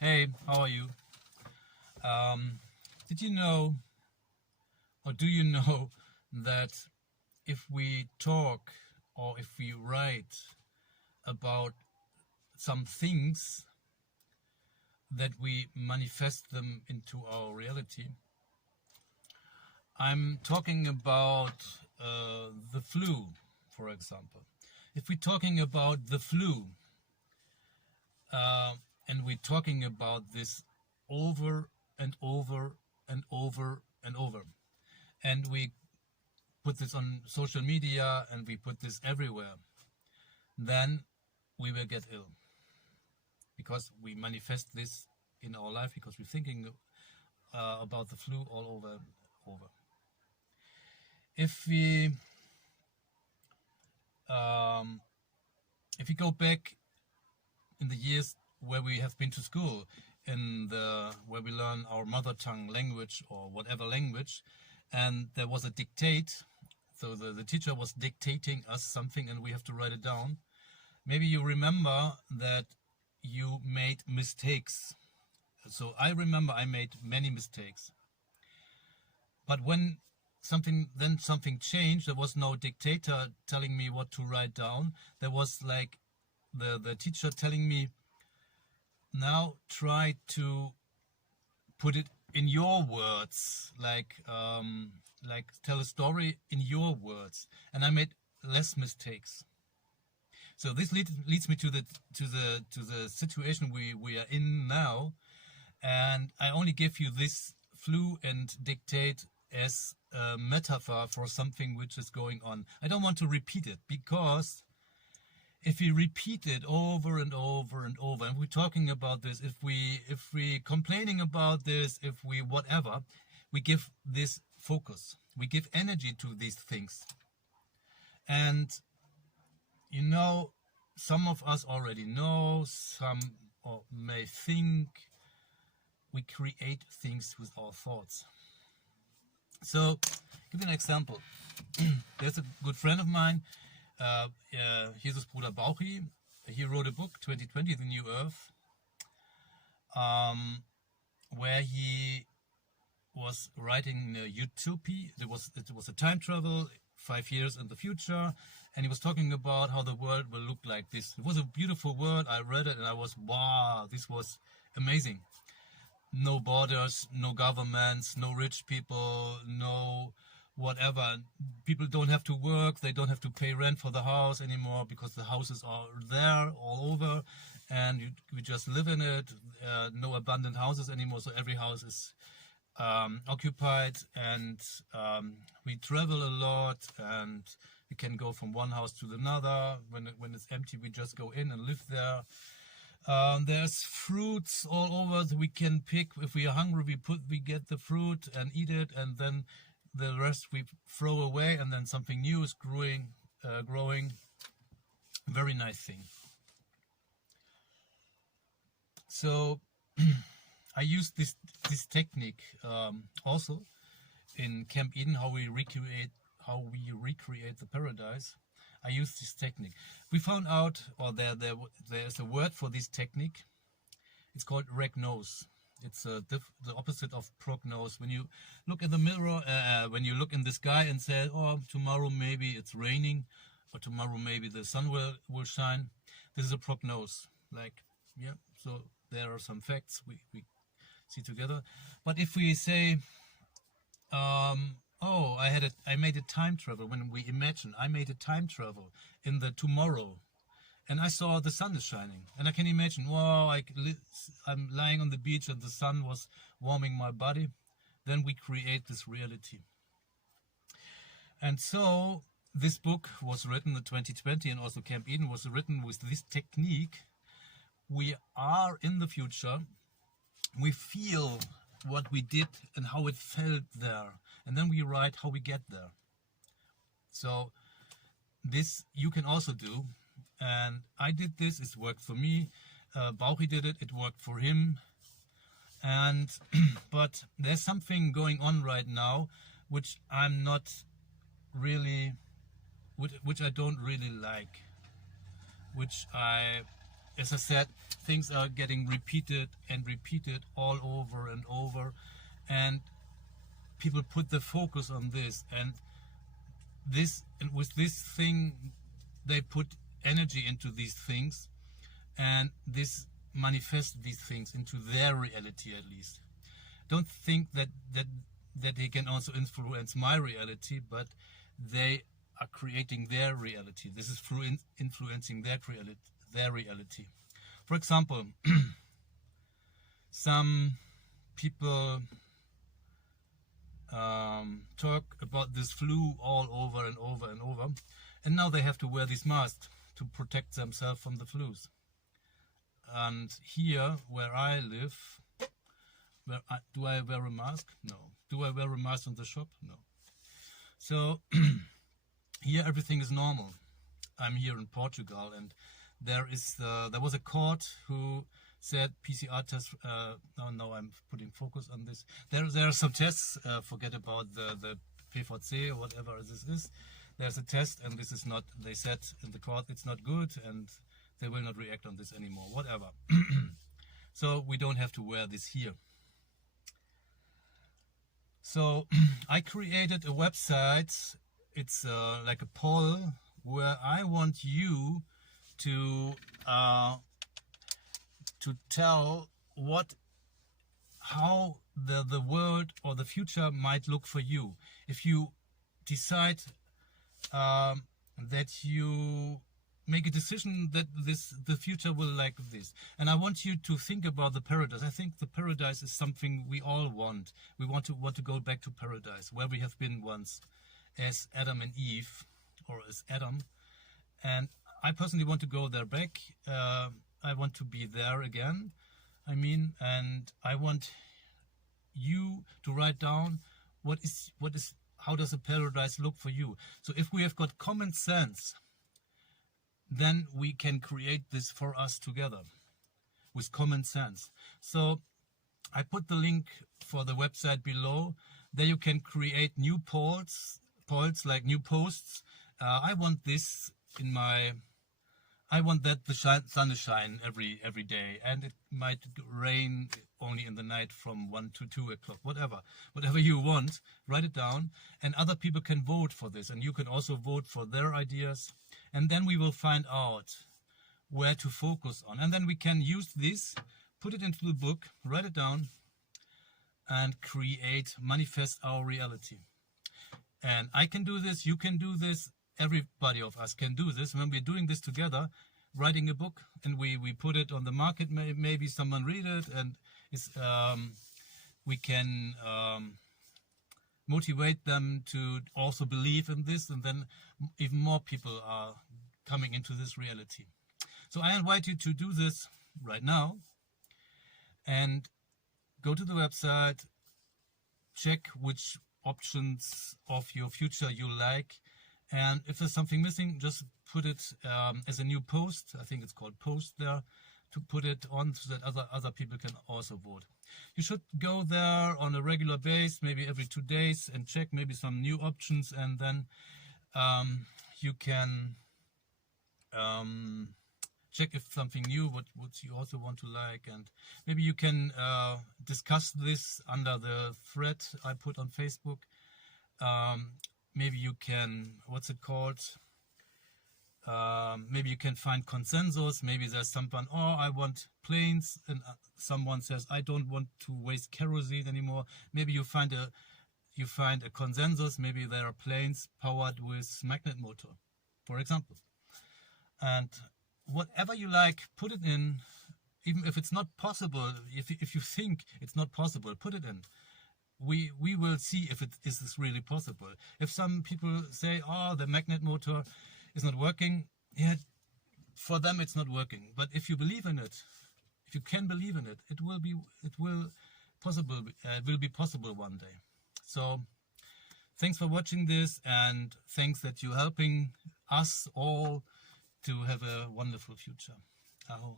Hey, how are you? Did you know, or do you know, that if we talk or if we write about some things, that we manifest them into our reality? I'm talking about the flu, for example. If we're talking about the flu, and we're talking about this over and over and over and over, and we put this on social media and we put this everywhere, then we will get ill, because we manifest this in our life, because we're thinking about the flu all over. If we go back in the years where we have been to school, where we learn our mother tongue language or whatever language, and there was a dictate, so the teacher was dictating us something and we have to write it down. Maybe you remember that you made mistakes. So I remember I made many mistakes. But when something changed, there was no dictator telling me what to write down. There was like the teacher telling me, now try to put it in your words, like tell a story in your words. And I made less mistakes. So this leads me to the situation we are in now, and I only give you this flu and dictate as a metaphor for something which is going on. I don't want to repeat it, because if we repeat it over and over and over, and we're talking about this, if we complaining about this, if we whatever, we give this focus, we give energy to these things. And you know, some of us already know, some or may think, we create things with our thoughts. So, give you an example. There's a good friend of mine, Jesus Bruder Bauchi. He wrote a book, 2020, The New Earth, where he was writing a utopia. It was a time travel 5 years in the future, and he was talking about how the world will look like this. It was a beautiful world. I read it and I was, wow, this was amazing. No borders, no governments, no rich people, no whatever. People don't have to work, they don't have to pay rent for the house anymore, because the houses are there all over, and we just live in it. No abandoned houses anymore, so every house is occupied, and we travel a lot, and we can go from one house to another. When it's empty, we just go in and live there. There's fruits all over that we can pick. If we are hungry, we get the fruit and eat it, and then the rest we throw away, and then something new is growing. Very nice thing. So I used this technique also in Camp Eden, how we recreate the paradise. I used this technique. We found out, or there's a word for this technique. It's called regnose. It's the opposite of prognose. When you look in the mirror, when you look in the sky and say, oh, tomorrow maybe it's raining, or tomorrow maybe the sun will shine, this is a prognose. Like, yeah, so there are some facts we see together. But if we say, oh, I made a time travel. When we imagine, I made a time travel in the tomorrow, and I saw the sun is shining, and I can imagine, wow, I'm lying on the beach and the sun was warming my body. Then we create this reality. And so this book was written in 2020, and also Camp Eden was written with this technique. We are in the future. We feel what we did and how it felt there, and then we write how we get there. So this you can also do, and I did this. It worked for me. Bauchi did it. It worked for him. And but there's something going on right now which I'm not really, which I don't really like, which I as I said, things are getting repeated and repeated all over and over, and people put the focus on this, and with this thing they put energy into these things, and this manifests these things into their reality. At least don't think that they can also influence my reality, but they are creating their reality. This is through influencing their reality. For example, some people talk about this flu all over and over and over, and now they have to wear these masks to protect themselves from the flus. And here where I live, do I wear a mask? No. Do I wear a mask in the shop? No. So here everything is normal. I'm here in Portugal, and there was a court who said PCR tests. No, I'm putting focus on this. There are some tests. Forget about the PVC or whatever this is. There's a test, and this is not. They said in the court it's not good, and they will not react on this anymore. Whatever. So we don't have to wear this here. So I created a website. It's like a poll where I want you to tell how the world or the future might look for you. If you decide that you make a decision that the future will like this. And I want you to think about the paradise. I think the paradise is something we all want. We want to go back to paradise, where we have been once as Adam and Eve, or as Adam. And I personally want to go there back. I want to be there again. And I want you to write down how does a paradise look for you. So if we have got common sense, then we can create this for us together with common sense. So I put the link for the website below. There you can create new polls like new posts. I want that the sun is shine every day, and it might rain only in the night from 1 to 2 o'clock, whatever you want. Write it down, and other people can vote for this, and you can also vote for their ideas, and then we will find out where to focus on, and then we can use this, put it into the book, write it down, and manifest our reality. And I can do this, you can do this, everybody of us can do this. When we're doing this together, writing a book, and we put it on the market, maybe someone read it, and we can motivate them to also believe in this, and then even more people are coming into this reality. So I invite you to do this right now, and go to the website, check which options of your future you like, and if there's something missing, just put it as a new post. I think it's called post there, to put it on so that other people can also vote. You should go there on a regular basis, maybe every 2 days, and check maybe some new options, and then you can check if something new, what you also want to like, and maybe you can discuss this under the thread I put on Facebook. Maybe you can, what's it called? Maybe you can find consensus. Maybe there's someone, I want planes, and someone says, I don't want to waste kerosene anymore. Maybe you find a consensus. Maybe there are planes powered with magnet motor, for example. And whatever you like, put it in. Even if it's not possible, if you think it's not possible, put it in. We will see if it is really possible. If some people say, the magnet motor is not working, yeah, for them it's not working. But if you believe in it, if you can believe in it, it will be possible one day. So thanks for watching this, and thanks that you're helping us all to have a wonderful future. Aho.